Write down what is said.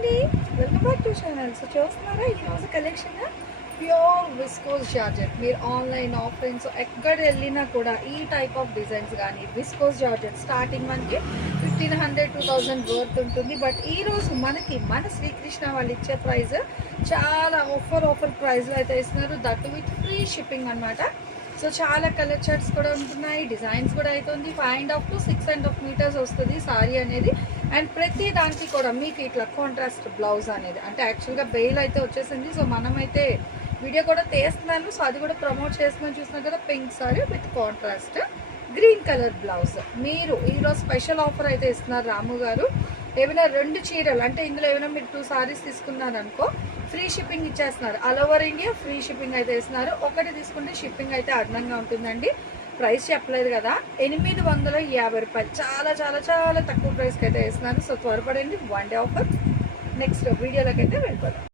అండి. Welcome back to channel so చూస్తున్నారా? ఈరోజు కలెక్షన్ ప్యూర్ విస్కోస్ జార్జెట్ మీరు ఆన్లైన్ ఆఫ్లైన్ సో ఎక్కడ వెళ్ళినా కూడా ఈ టైప్ ఆఫ్ డిజైన్స్ కానీ విస్కోస్ జార్జెట్ స్టార్టింగ్ మనకి fifteen hundred two thousand worth ఉంటుంది. బట్ ఈరోజు మనకి మన శ్రీకృష్ణ వాళ్ళు ఇచ్చే ప్రైస్ చాలా ఆఫర్ ఆఫర్ ప్రైస్లో అయితే ఇస్తున్నారు. దట్ విత్ ఫ్రీ షిప్పింగ్ అనమాట సో చాలా కలర్ షర్ట్స్ కూడా ఉంటున్నాయి డిజైన్స్ కూడా అయితే ఉంది five and half to six and half metres వస్తుంది సారీ అనేది. అండ్ ప్రతి దానికి కూడా మీకు ఇట్లా కాంట్రాస్ట్ బ్లౌజ్ అనేది. అంటే యాక్చువల్గా బెయిల్ అయితే వచ్చేసింది. సో మనమైతే వీడియో కూడా తీస్తున్నాను. సో అది కూడా ప్రమోట్ చేస్తున్నాను. చూస్తున్నాం కదా pink sari with contrast green colour blouse మీరు ఈరోజు స్పెషల్ ఆఫర్ అయితే ఇస్తున్నారు రాము గారు. ఏమైనా రెండు చీరలు అంటే ఇందులో ఏమైనా మీరు టూ సారీస్ తీసుకున్నారనుకో ఫ్రీ షిప్పింగ్ ఇచ్చేస్తున్నారు. All over India free shipping అయితే ఇస్తున్నారు ఒకటి తీసుకుంటే షిప్పింగ్ అయితే అదనంగా ఉంటుందండి. ప్రైస్ చెప్పలేదు కదా. ఎనిమిది వందల యాభై రూపాయలు. చాలా చాలా చాలా తక్కువ ప్రైస్కి అయితే వేస్తున్నాను సో త్వరపడండి. వన్ డే ఆఫర్ నెక్స్ట్ వీడియోలోకి అయితే వెళ్ళిపోదాం.